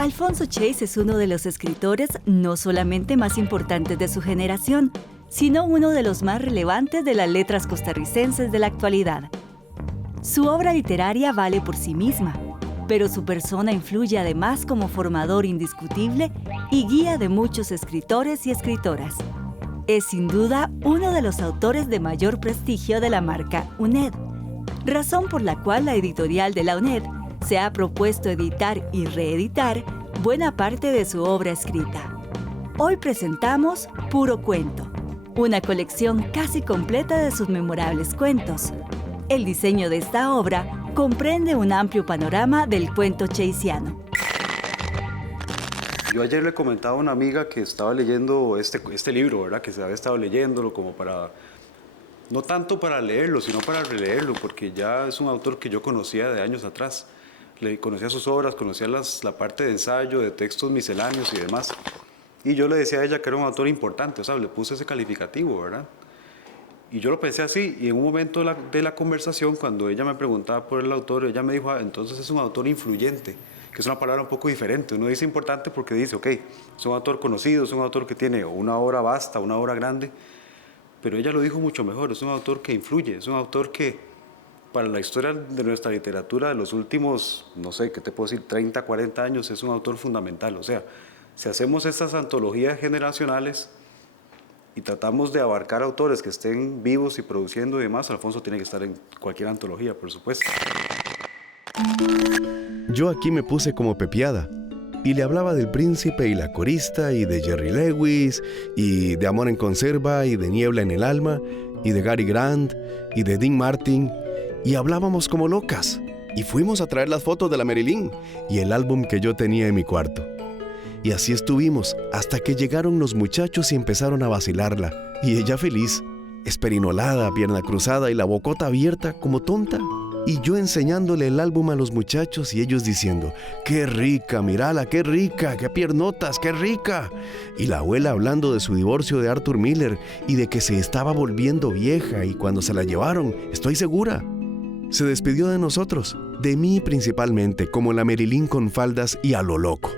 Alfonso Chase es uno de los escritores no solamente más importantes de su generación, sino uno de los más relevantes de las letras costarricenses de la actualidad. Su obra literaria vale por sí misma, pero su persona influye además como formador indiscutible y guía de muchos escritores y escritoras. Es sin duda uno de los autores de mayor prestigio de la marca UNED, razón por la cual la editorial de la UNED se ha propuesto editar y reeditar buena parte de su obra escrita. Hoy presentamos Puro Cuento, una colección casi completa de sus memorables cuentos. El diseño de esta obra comprende un amplio panorama del cuento chayciano. Yo ayer le comentaba a una amiga que estaba leyendo este libro, ¿verdad? Que se había estado leyéndolo como para, no tanto para leerlo, sino para releerlo, porque ya es un autor que yo conocía de años atrás. Conocía sus obras, conocía la parte de ensayo, de textos misceláneos y demás. Y yo le decía a ella que era un autor importante, o sea, le puse ese calificativo, ¿verdad? Y yo lo pensé así, y en un momento de la conversación, cuando ella me preguntaba por el autor, ella me dijo, entonces es un autor influyente, que es una palabra un poco diferente. Uno dice importante porque dice, ok, es un autor conocido, es un autor que tiene una obra vasta, una obra grande, pero ella lo dijo mucho mejor, es un autor que influye, es un autor que para la historia de nuestra literatura de los últimos, no sé, ¿qué te puedo decir?, 30, 40 años, es un autor fundamental. O sea, si hacemos estas antologías generacionales y tratamos de abarcar autores que estén vivos y produciendo y demás, Alfonso tiene que estar en cualquier antología, por supuesto. Yo aquí me puse como pepiada y le hablaba del Príncipe y la Corista y de Jerry Lewis y de Amor en Conserva y de Niebla en el Alma y de Gary Grant y de Dean Martin y hablábamos como locas y fuimos a traer las fotos de la Marilyn y el álbum que yo tenía en mi cuarto. Y así estuvimos hasta que llegaron los muchachos y empezaron a vacilarla. Y ella feliz, esperinolada, pierna cruzada y la bocota abierta como tonta. Y yo enseñándole el álbum a los muchachos y ellos diciendo, ¡qué rica, mírala, qué rica, qué piernotas, qué rica! Y la abuela hablando de su divorcio de Arthur Miller y de que se estaba volviendo vieja y cuando se la llevaron, estoy segura. Se despidió de nosotros, de mí principalmente, como la Marilyn con faldas y a lo loco.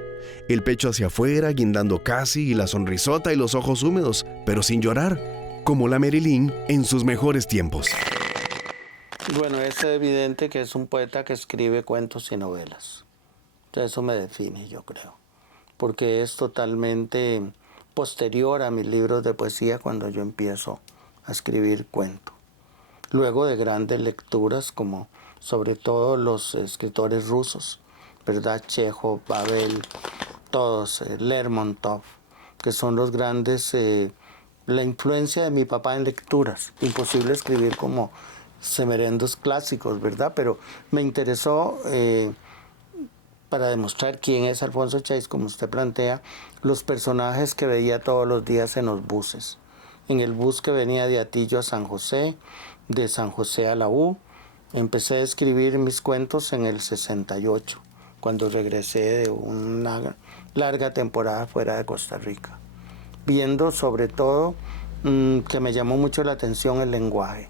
El pecho hacia afuera, guindando casi, y la sonrisota y los ojos húmedos, pero sin llorar, como la Marilyn en sus mejores tiempos. Bueno, es evidente que es un poeta que escribe cuentos y novelas. Eso me define, yo creo, porque es totalmente posterior a mis libros de poesía cuando yo empiezo a escribir cuento. Luego de grandes lecturas, como sobre todo los escritores rusos, ¿verdad? Chekhov, Babel, todos, Lermontov, que son los grandes, la influencia de mi papá en lecturas. Imposible escribir como semerendos clásicos, ¿verdad? Pero me interesó, para demostrar quién es Alfonso Chase, como usted plantea, los personajes que veía todos los días en los buses. En el bus que venía de Atillo a San José, de San José a la U, empecé a escribir mis cuentos en el 68, cuando regresé de una larga temporada fuera de Costa Rica, viendo sobre todo que me llamó mucho la atención el lenguaje,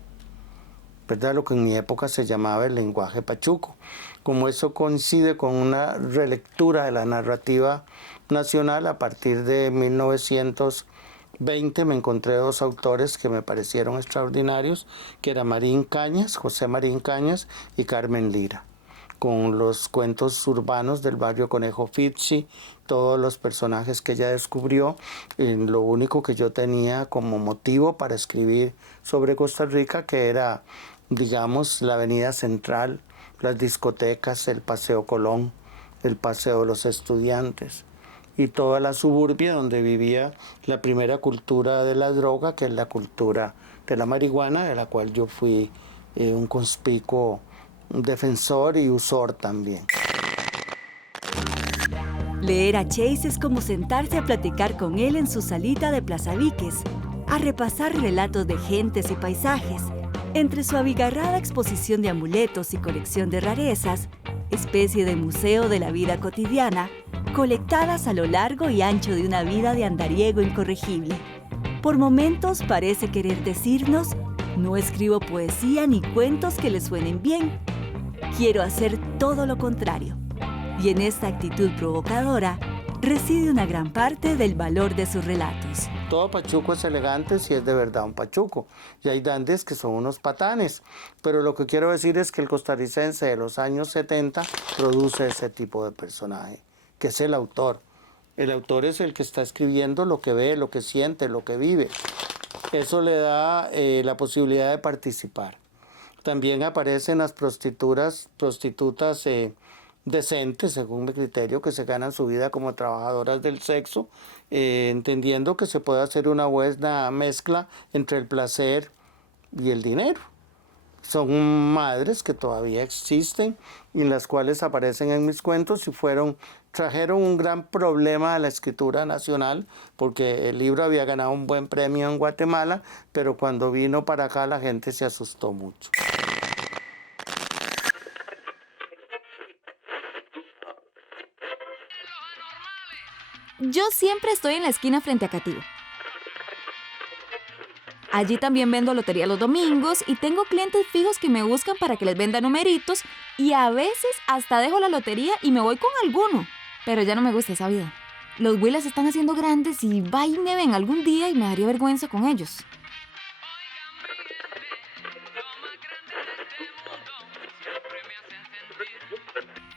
¿verdad? Lo que en mi época se llamaba el lenguaje pachuco. Como eso coincide con una relectura de la narrativa nacional, a partir de 1920 me encontré dos autores que me parecieron extraordinarios, que era Marín Cañas, José Marín Cañas y Carmen Lira, con los cuentos urbanos del barrio Conejo Fitzi, todos los personajes que ella descubrió. Lo único que yo tenía como motivo para escribir sobre Costa Rica, que era, digamos, la avenida central, las discotecas, el Paseo Colón, el Paseo de los Estudiantes y toda la suburbia donde vivía la primera cultura de la droga, que es la cultura de la marihuana, de la cual yo fui un conspicuo defensor y usor también. Leer a Chase es como sentarse a platicar con él en su salita de Plaza Víquez, a repasar relatos de gentes y paisajes. Entre su abigarrada exposición de amuletos y colección de rarezas, especie de museo de la vida cotidiana, colectadas a lo largo y ancho de una vida de andariego incorregible. Por momentos parece querer decirnos, no escribo poesía ni cuentos que le suenen bien. Quiero hacer todo lo contrario. Y en esta actitud provocadora reside una gran parte del valor de sus relatos. Todo pachuco es elegante si es de verdad un pachuco. Y hay dandes que son unos patanes. Pero lo que quiero decir es que el costarricense de los años 70 produce ese tipo de personaje, que es el autor. El autor es el que está escribiendo lo que ve, lo que siente, lo que vive. Eso le da la posibilidad de participar. También aparecen las prostitutas decentes, según mi criterio, que se ganan su vida como trabajadoras del sexo, entendiendo que se puede hacer una buena mezcla entre el placer y el dinero. Son madres que todavía existen y las cuales aparecen en mis cuentos y trajeron un gran problema a la escritura nacional, porque el libro había ganado un buen premio en Guatemala, pero cuando vino para acá la gente se asustó mucho. Yo siempre estoy en la esquina frente a Cativo. Allí también vendo lotería los domingos y tengo clientes fijos que me buscan para que les venda numeritos y a veces hasta dejo la lotería y me voy con alguno. Pero ya no me gusta esa vida. Los huilas se están haciendo grandes y va y me ven algún día y me daría vergüenza con ellos.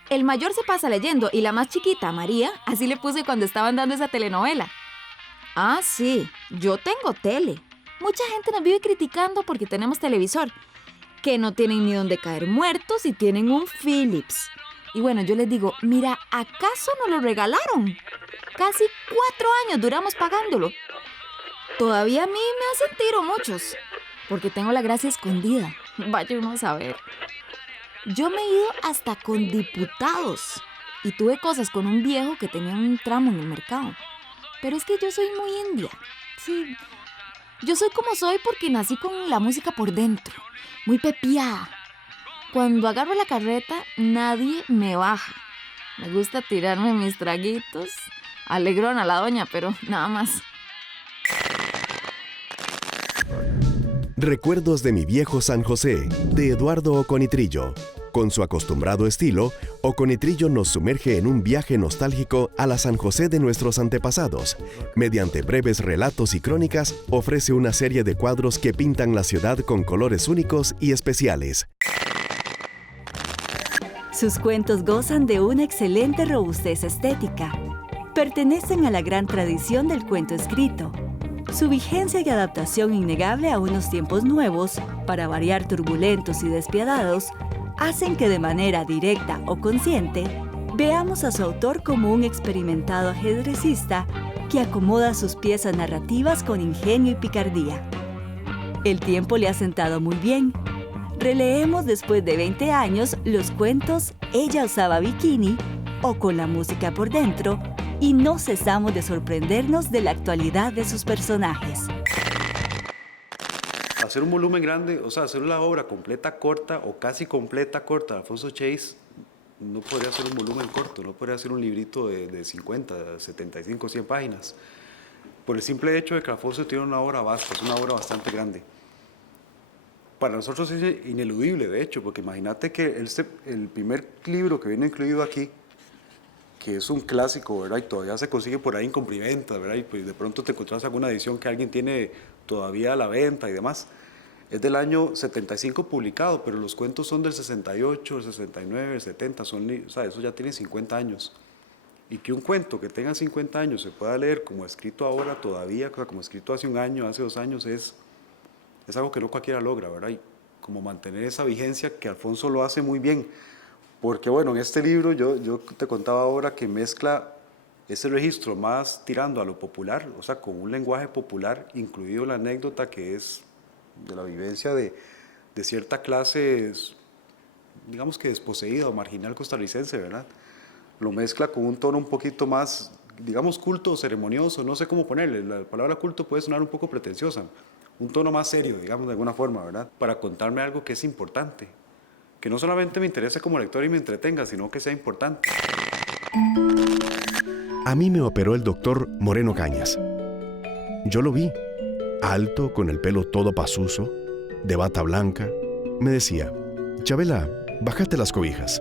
El mayor se pasa leyendo y la más chiquita, María, así le puse cuando estaban dando esa telenovela. Ah, sí, yo tengo tele. Mucha gente nos vive criticando porque tenemos televisor, que no tienen ni dónde caer muertos y tienen un Philips. Y bueno, yo les digo, mira, ¿acaso nos lo regalaron? Casi 4 años duramos pagándolo. Todavía a mí me hacen tiro muchos, porque tengo la gracia escondida. Vaya uno a saber. Yo me he ido hasta con diputados y tuve cosas con un viejo que tenía un tramo en el mercado. Pero es que yo soy muy india. Sí, yo soy como soy porque nací con la música por dentro, muy pepiada. Cuando agarro la carreta, nadie me baja. Me gusta tirarme mis traguitos. Alegrón a la doña, pero nada más. Recuerdos de mi viejo San José, de Eduardo Oconitrillo. Con su acostumbrado estilo, Oconitrillo nos sumerge en un viaje nostálgico a la San José de nuestros antepasados. Mediante breves relatos y crónicas, ofrece una serie de cuadros que pintan la ciudad con colores únicos y especiales. Sus cuentos gozan de una excelente robustez estética. Pertenecen a la gran tradición del cuento escrito. Su vigencia y adaptación innegable a unos tiempos nuevos, para variar turbulentos y despiadados, hacen que de manera directa o consciente veamos a su autor como un experimentado ajedrecista que acomoda sus piezas narrativas con ingenio y picardía. El tiempo le ha sentado muy bien. Releemos después de 20 años los cuentos Ella usaba bikini o Con la música por dentro y no cesamos de sorprendernos de la actualidad de sus personajes. Hacer un volumen grande, o sea, hacer una obra completa corta o casi completa corta de Alfonso Chase, no podría ser un volumen corto, no podría ser un librito de 50, 75, 100 páginas. Por el simple hecho de que Alfonso tiene una obra vasta, es una obra bastante grande. Para nosotros es ineludible, de hecho, porque imagínate que el primer libro que viene incluido aquí, que es un clásico, ¿verdad? Y todavía se consigue por ahí en comprimenta, ¿verdad? Y pues de pronto te encontrás alguna edición que alguien tiene todavía a la venta y demás. Es del año 75 publicado, pero los cuentos son del 68, el 69, el 70, o sea, eso ya tiene 50 años. Y que un cuento que tenga 50 años se pueda leer como escrito ahora todavía, o sea, como escrito hace un año, hace 2 años, es algo que no cualquiera logra, ¿verdad? Y como mantener esa vigencia que Alfonso lo hace muy bien. Porque bueno, en este libro yo te contaba ahora que mezcla ese registro más tirando a lo popular, o sea, con un lenguaje popular, incluido la anécdota que es de la vivencia de cierta clase, digamos que desposeída o marginal costarricense, ¿verdad? Lo mezcla con un tono un poquito más, digamos, culto o ceremonioso, no sé cómo ponerle, la palabra culto puede sonar un poco pretenciosa, un tono más serio, digamos, de alguna forma, ¿verdad? Para contarme algo que es importante, que no solamente me interese como lector y me entretenga, sino que sea importante. A mí me operó el doctor Moreno Cañas. Yo lo vi, alto, con el pelo todo pasuso, de bata blanca. Me decía, Chabela, bájate las cobijas,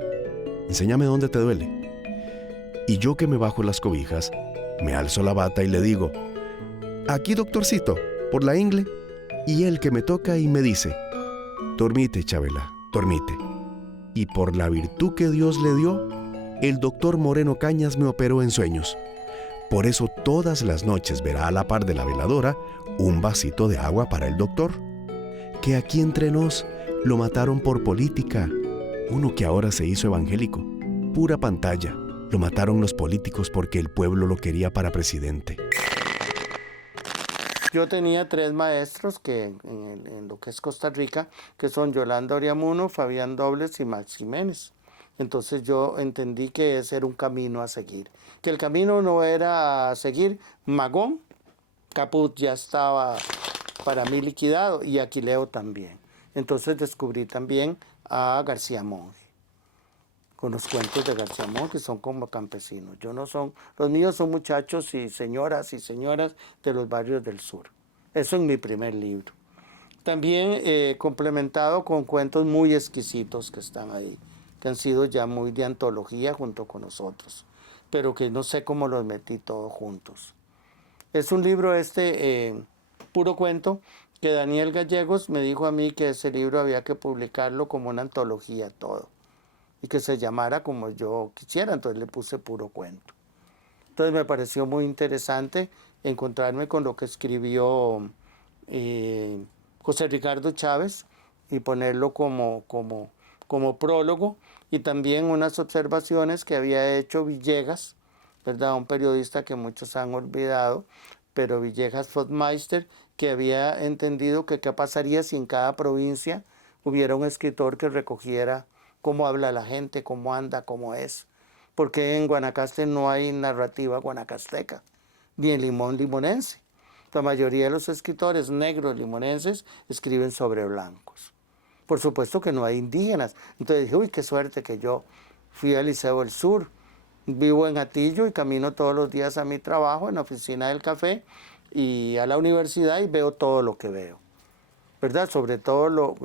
enséñame dónde te duele. Y yo que me bajo las cobijas, me alzo la bata y le digo, aquí doctorcito, por la ingle. Y él que me toca y me dice, dormite, Chabela, dormite. Y por la virtud que Dios le dio, el doctor Moreno Cañas me operó en sueños. Por eso todas las noches verá a la par de la veladora un vasito de agua para el doctor. Que aquí entre nos lo mataron por política. Uno que ahora se hizo evangélico. Pura pantalla. Lo mataron los políticos porque el pueblo lo quería para presidente. Yo tenía 3 maestros que en lo que es Costa Rica, que son Yolanda Oriamuno, Fabián Dobles y Max Jiménez. Entonces yo entendí que ese era un camino a seguir. Que el camino no era a seguir Magón, Caput ya estaba para mí liquidado y Aquileo también. Entonces descubrí también a García Monge, con los cuentos de García Monge, que son como campesinos. Los míos son muchachos y señoras de los barrios del sur. Eso en mi primer libro. También complementado con cuentos muy exquisitos que están ahí, que han sido ya muy de antología junto con nosotros, pero que no sé cómo los metí todos juntos. Es un libro puro cuento, que Daniel Gallegos me dijo a mí que ese libro había que publicarlo como una antología todo, y que se llamara como yo quisiera, entonces le puse puro cuento. Entonces me pareció muy interesante encontrarme con lo que escribió José Ricardo Chávez y ponerlo como prólogo, y también unas observaciones que había hecho Villegas, ¿verdad? Un periodista que muchos han olvidado, pero Villegas Fotmeister, que había entendido que qué pasaría si en cada provincia hubiera un escritor que recogiera cómo habla la gente, cómo anda, cómo es. Porque en Guanacaste no hay narrativa guanacasteca, ni en Limón limonense. La mayoría de los escritores negros limonenses escriben sobre blancos. Por supuesto que no hay indígenas. Entonces dije, uy, qué suerte que yo fui al Liceo del Sur. Vivo en Atillo y camino todos los días a mi trabajo en la oficina del café y a la universidad y veo todo lo que veo, ¿verdad? Sobre todo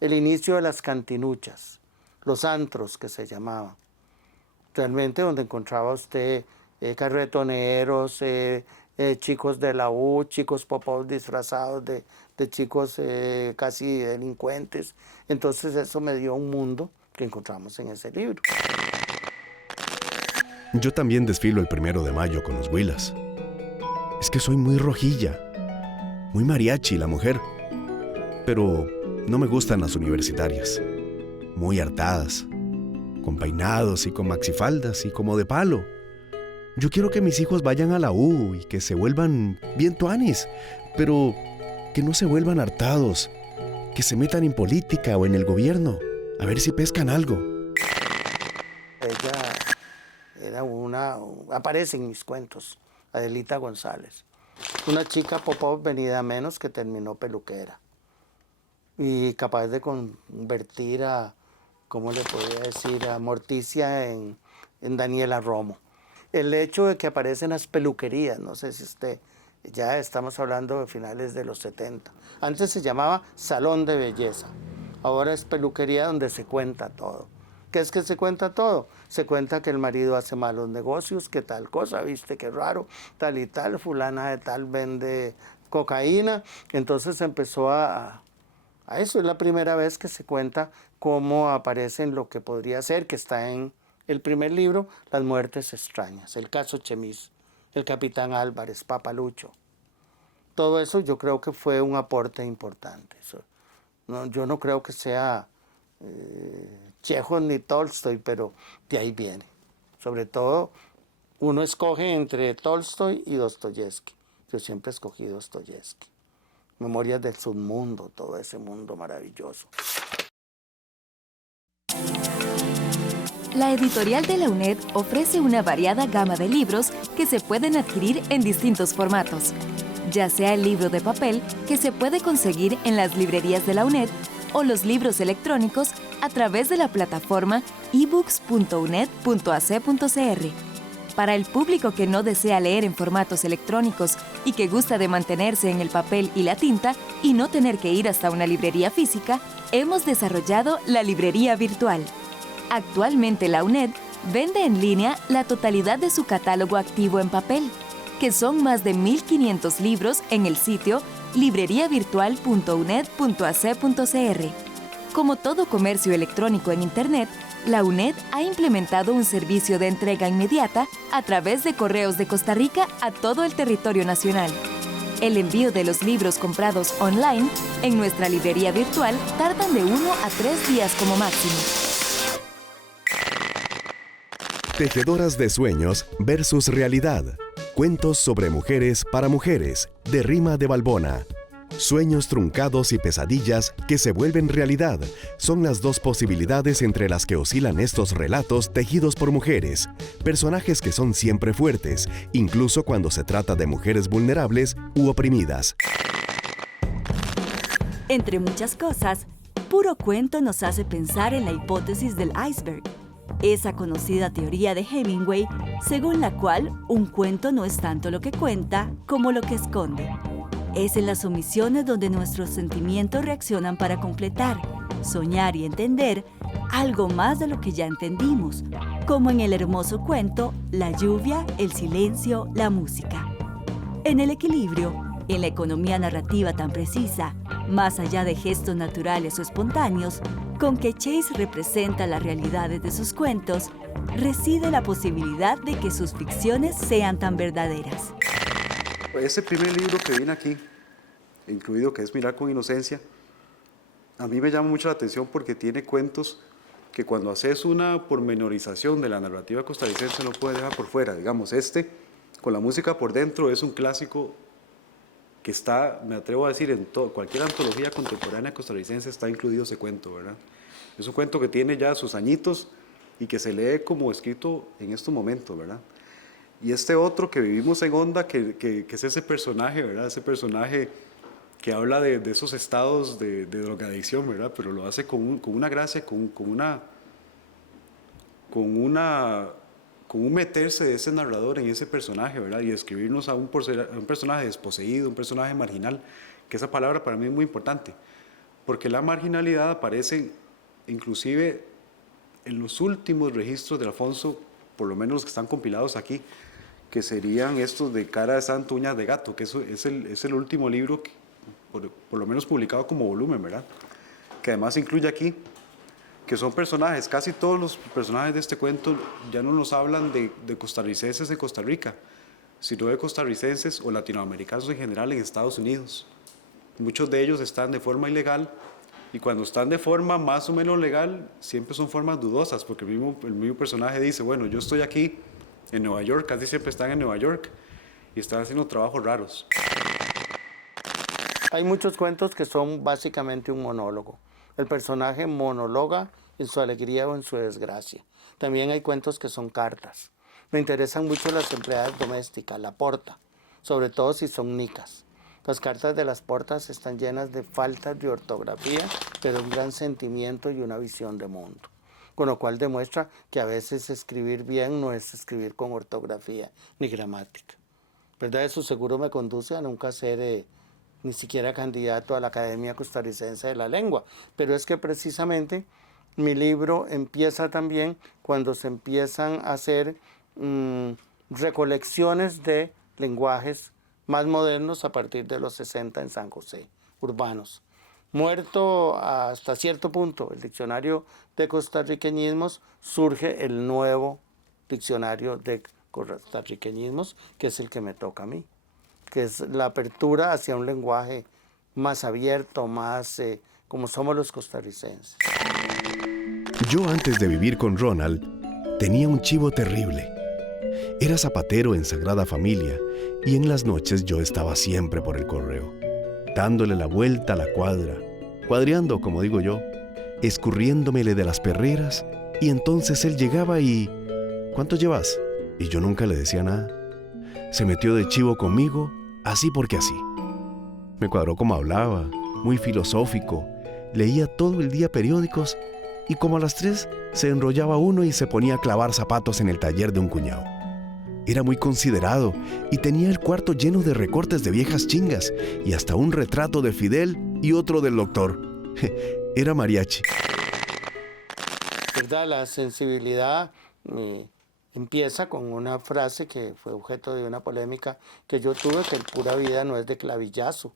el inicio de las cantinuchas, los antros que se llamaban. Realmente donde encontraba usted carretoneros, chicos de la U, chicos popos disfrazados de chicos casi delincuentes. Entonces eso me dio un mundo que encontramos en ese libro. Yo también desfilo el 1 de mayo con los huilas. Es que soy muy rojilla, muy mariachi la mujer. Pero no me gustan las universitarias, muy hartadas, con peinados y con maxifaldas y como de palo. Yo quiero que mis hijos vayan a la U y que se vuelvan bien tuanis, pero que no se vuelvan hartados, que se metan en política o en el gobierno, a ver si pescan algo. Ella era aparece en mis cuentos, Adelita González, una chica popov venida a menos que terminó peluquera y capaz de convertir a, ¿cómo le podría decir?, a Morticia en Daniela Romo. El hecho de que aparecen las peluquerías, no sé si usted, ya estamos hablando de finales de los 70. Antes se llamaba salón de belleza, ahora es peluquería donde se cuenta todo. ¿Qué es que se cuenta todo? Se cuenta que el marido hace malos negocios, que tal cosa, viste, qué raro, tal y tal, fulana de tal vende cocaína. Entonces empezó a eso. Es la primera vez que se cuenta cómo aparecen lo que podría ser, que está en el primer libro, Las muertes extrañas, el caso Chemis, el capitán Álvarez, Papalucho. Todo eso yo creo que fue un aporte importante. Yo no creo que sea Chekhov ni Tolstoy, pero de ahí viene. Sobre todo, uno escoge entre Tolstoy y Dostoyevsky. Yo siempre escogí Dostoyevsky. Memorias del submundo, todo ese mundo maravilloso. La editorial de la UNED ofrece una variada gama de libros que se pueden adquirir en distintos formatos, ya sea el libro de papel que se puede conseguir en las librerías de la UNED o los libros electrónicos a través de la plataforma ebooks.uned.ac.cr. Para el público que no desea leer en formatos electrónicos y que gusta de mantenerse en el papel y la tinta y no tener que ir hasta una librería física, hemos desarrollado la librería virtual. Actualmente la UNED Vende en línea la totalidad de su catálogo activo en papel, que son más de 1.500 libros en el sitio libreriavirtual.uned.ac.cr. Como todo comercio electrónico en Internet, la UNED ha implementado un servicio de entrega inmediata a través de correos de Costa Rica a todo el territorio nacional. El envío de los libros comprados online en nuestra librería virtual tardan de 1 a 3 días como máximo. Tejedoras de sueños versus realidad. Cuentos sobre mujeres para mujeres, de Rima de Balbona. Sueños truncados y pesadillas que se vuelven realidad son las dos posibilidades entre las que oscilan estos relatos tejidos por mujeres, personajes que son siempre fuertes, incluso cuando se trata de mujeres vulnerables u oprimidas. Entre muchas cosas, Puro Cuento nos hace pensar en la hipótesis del iceberg, esa conocida teoría de Hemingway, según la cual un cuento no es tanto lo que cuenta como lo que esconde. Es en las omisiones donde nuestros sentimientos reaccionan para completar, soñar y entender algo más de lo que ya entendimos, como en el hermoso cuento La lluvia, el silencio, la música. En el equilibrio, en la economía narrativa tan precisa, más allá de gestos naturales o espontáneos, con que Chase representa las realidades de sus cuentos, reside la posibilidad de que sus ficciones sean tan verdaderas. Ese primer libro que viene aquí, incluido, que es Mirar con Inocencia, a mí me llama mucho la atención porque tiene cuentos que cuando haces una pormenorización de la narrativa costarricense no puedes dejar por fuera. Digamos, con la música por dentro, es un clásico que está, me atrevo a decir, en cualquier antología contemporánea costarricense está incluido ese cuento, ¿verdad? Es un cuento que tiene ya sus añitos y que se lee como escrito en estos momentos, ¿verdad? Y este otro que vivimos en Onda, que es ese personaje, ¿verdad? Ese personaje que habla de esos estados de drogadicción, ¿verdad? Pero lo hace con una gracia, con un meterse de ese narrador en ese personaje, ¿verdad? Y describirnos a un personaje desposeído, un personaje marginal, que esa palabra para mí es muy importante, porque la marginalidad aparece inclusive en los últimos registros de Alfonso, por lo menos los que están compilados aquí, que serían estos de Cara de Santo, Uñas de Gato, que eso es el último libro, por lo menos publicado como volumen, ¿verdad? Que además incluye aquí, que son personajes, casi todos los personajes de este cuento ya no nos hablan de costarricenses en Costa Rica, sino de costarricenses o latinoamericanos en general en Estados Unidos. Muchos de ellos están de forma ilegal, y cuando están de forma más o menos legal, siempre son formas dudosas, porque el mismo personaje dice, bueno, yo estoy aquí en Nueva York, casi siempre están en Nueva York, y están haciendo trabajos raros. Hay muchos cuentos que son básicamente un monólogo. El personaje monologa en su alegría o en su desgracia. También hay cuentos que son cartas. Me interesan mucho las empleadas domésticas, la porta, sobre todo si son nicas. Las cartas de las portas están llenas de faltas de ortografía, pero un gran sentimiento y una visión de mundo. Con lo cual demuestra que a veces escribir bien no es escribir con ortografía ni gramática. ¿Verdad? Eso seguro me conduce a nunca ser ni siquiera candidato a la Academia Costarricense de la Lengua. Pero es que precisamente mi libro empieza también cuando se empiezan a hacer recolecciones de lenguajes más modernos a partir de los 60 en San José, urbanos. Muerto hasta cierto punto el diccionario de costarriqueñismos, surge el nuevo diccionario de costarriqueñismos, que es el que me toca a mí, que es la apertura hacia un lenguaje más abierto, más como somos los costarricenses. Yo antes de vivir con Ronald, tenía un chivo terrible. Era zapatero en Sagrada Familia y en las noches yo estaba siempre por el correo, dándole la vuelta a la cuadra, cuadreando, como digo yo, escurriéndomele de las perreras, y entonces él llegaba y ¿cuánto llevas? Y yo nunca le decía nada. Se metió de chivo conmigo, así porque así. Me cuadró como hablaba, muy filosófico, leía todo el día periódicos y como a las 3 se enrollaba uno y se ponía a clavar zapatos en el taller de un cuñado. Era muy considerado y tenía el cuarto lleno de recortes de viejas chingas y hasta un retrato de Fidel y otro del doctor. Era mariachi. ¿Verdad? La sensibilidad empieza con una frase que fue objeto de una polémica que yo tuve, que el pura vida no es de clavillazo.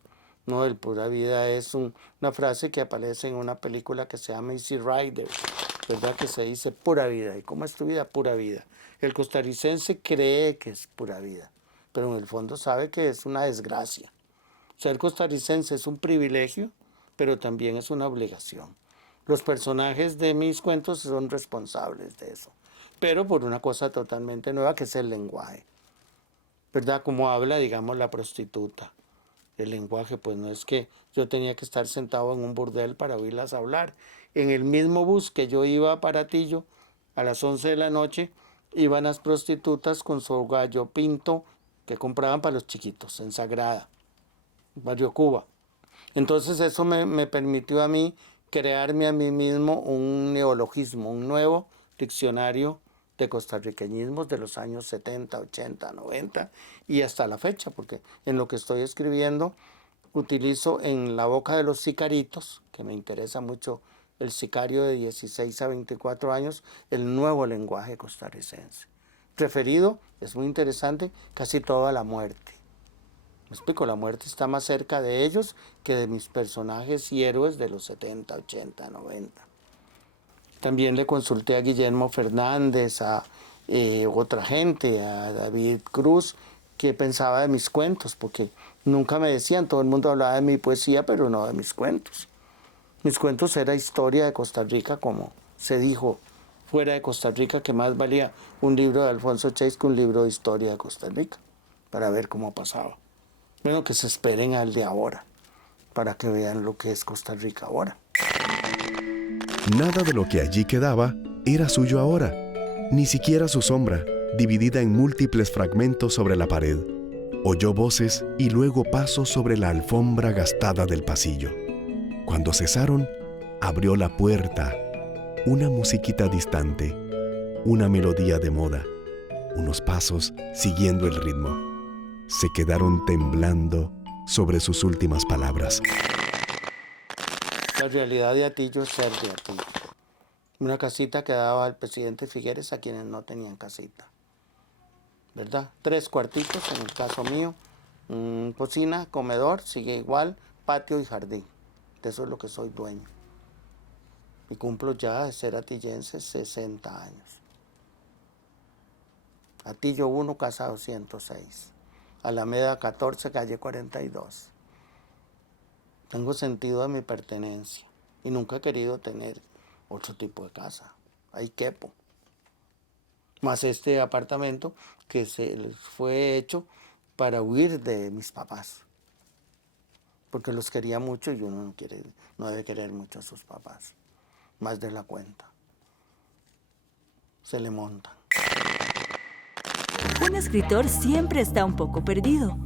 No, el pura vida es una frase que aparece en una película que se llama Easy Rider, ¿verdad? Que se dice pura vida. ¿Y cómo es tu vida? Pura vida. El costarricense cree que es pura vida, pero en el fondo sabe que es una desgracia. Ser costarricense es un privilegio, pero también es una obligación. Los personajes de mis cuentos son responsables de eso, pero por una cosa totalmente nueva que es el lenguaje, ¿verdad? Como habla, digamos, la prostituta. El lenguaje, pues no es que yo tenía que estar sentado en un burdel para oírlas hablar. En el mismo bus que yo iba para Atillo, a las 11 de la noche, iban las prostitutas con su gallo pinto que compraban para los chiquitos, en Sagrada, Barrio Cuba. Entonces eso me permitió a mí crearme a mí mismo un neologismo, un nuevo diccionario de costarriqueñismos de los años 70, 80, 90 y hasta la fecha, porque en lo que estoy escribiendo utilizo en La boca de los sicaritos, que me interesa mucho el sicario de 16 a 24 años, el nuevo lenguaje costarricense. Referido, es muy interesante, casi toda la muerte. Me explico, la muerte está más cerca de ellos que de mis personajes y héroes de los 70, 80, 90. También le consulté a Guillermo Fernández, a otra gente, a David Cruz, que pensaba de mis cuentos, porque nunca me decían, todo el mundo hablaba de mi poesía, pero no de mis cuentos. Mis cuentos era historia de Costa Rica, como se dijo fuera de Costa Rica, que más valía un libro de Alfonso Chase que un libro de historia de Costa Rica, para ver cómo pasaba. Bueno, que se esperen al de ahora, para que vean lo que es Costa Rica ahora. Nada de lo que allí quedaba era suyo ahora, ni siquiera su sombra, dividida en múltiples fragmentos sobre la pared. Oyó voces y luego pasos sobre la alfombra gastada del pasillo. Cuando cesaron, abrió la puerta. Una musiquita distante, una melodía de moda, unos pasos siguiendo el ritmo. Se quedaron temblando sobre sus últimas palabras. La realidad de Atillo es ser de Atillo. Una casita que daba al presidente Figueres a quienes no tenían casita, ¿verdad? 3 cuartitos, en el caso mío, cocina, comedor, sigue igual, patio y jardín. De eso es lo que soy dueño. Y cumplo ya de ser atillense 60 años. Atillo 1, casa 206. Alameda 14, calle 42. Tengo sentido de mi pertenencia y nunca he querido tener otro tipo de casa. Ahí quepo. Más este apartamento que se fue hecho para huir de mis papás. Porque los quería mucho y uno no debe querer mucho a sus papás. Más de la cuenta. Se le montan. Un escritor siempre está un poco perdido.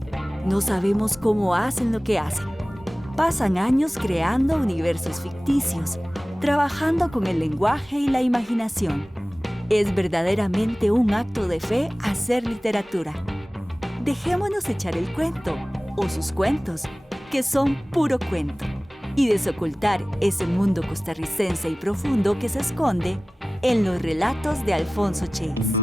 No sabemos cómo hacen lo que hacen. Pasan años creando universos ficticios, trabajando con el lenguaje y la imaginación. Es verdaderamente un acto de fe hacer literatura. Dejémonos echar el cuento, o sus cuentos, que son puro cuento, y desocultar ese mundo costarricense y profundo que se esconde en los relatos de Alfonso Chase.